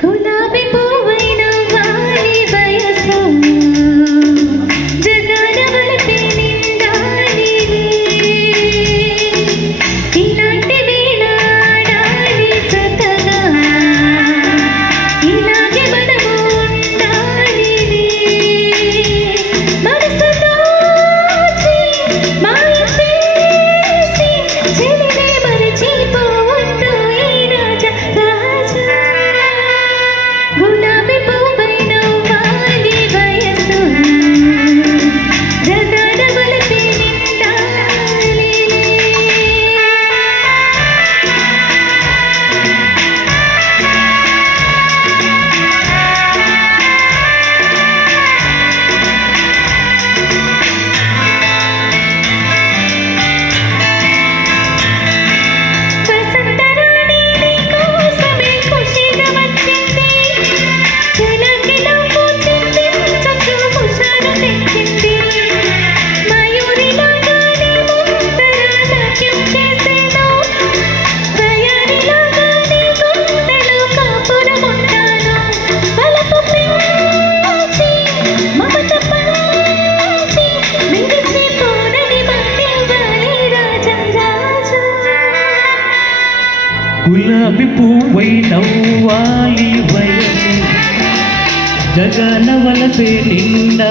Gulabi Poo గులాబి పువ్వై నవ్వాయి భయం జగనవలసే నిండా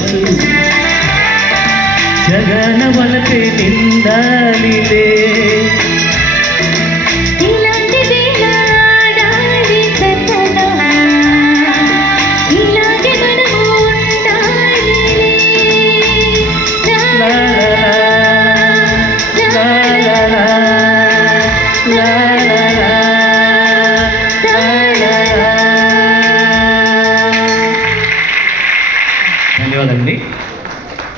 ಶಿರಸು ಜಗಣವಲತೆ ನಿಂದಲಿದೆ